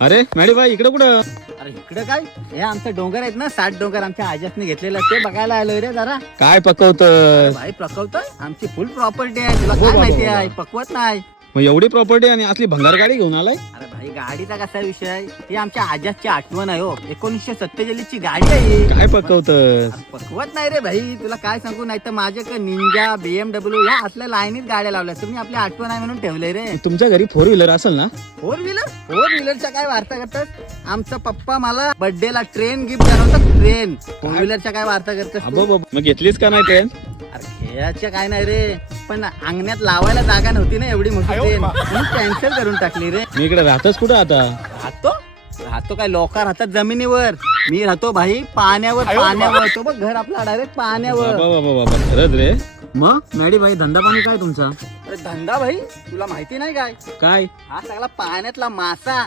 अरे मॅडी भाई इकडे कुठं? अरे इकडे काय हे आमचे डोंगर आहेत ना 60 डोंगर आमच्या आजासने घेतलेले ते बघायला आलोय रे जरा. काय पकवतं? भाई पकवतोय आमची फुल प्रॉपर्टी आहे तुला हो काय बाबा, माहिती बाबा. आहे पकवत नाही. मग एवढी प्रॉपर्टी आणि असली भंगार गाडी घेऊन आलाय? अरे भाई गाडीचा कसा विषय ही आमच्या आजासची आठवण आहे हो 1947 ची गाडी आहे ही. काय पकवतं? अरे पकवत नाही रे भाई तुला काय सांगू नाही तर माझ्याकडे निंजा BMW या असल्या लाईनीत गाड्या लावल्या तुम्ही आपली आठवण आहे म्हणून ठेवले रे. तुमच्या घरी 4 व्हीलर असेल ना? 4 व्हीलरच्या काय वार्ता करतात आमचा पप्पा मला बर्थडे ला ट्रेन गिफ्ट करतात ट्रेन 4 व्हीलरच्या काय वार्ता करतात अबो बाबा, मग घेतलीच का नाही ट्रेन? अरे खेळाच्या काय नाही रे पण अंगण्यात लावायला जागा नव्हती ना एवढी मोठी ट्रेन म्हणून कॅन्सल करून टाकली रे. मी इकडे राहतच कुठं आता? राहतो काय लोक राहतात जमिनीवर मी राहतो भाई पाण्यावर तो बघ घर आपला डायरेक्ट पाण्यावर. बाबा बाबा बाबा खरंच रे. मग मॅडी भाई धंदा पाणी काय तुमचा? अरे धंदा भाई तुला माहिती नाही काय काय? हा सगळा पाण्यातला मासा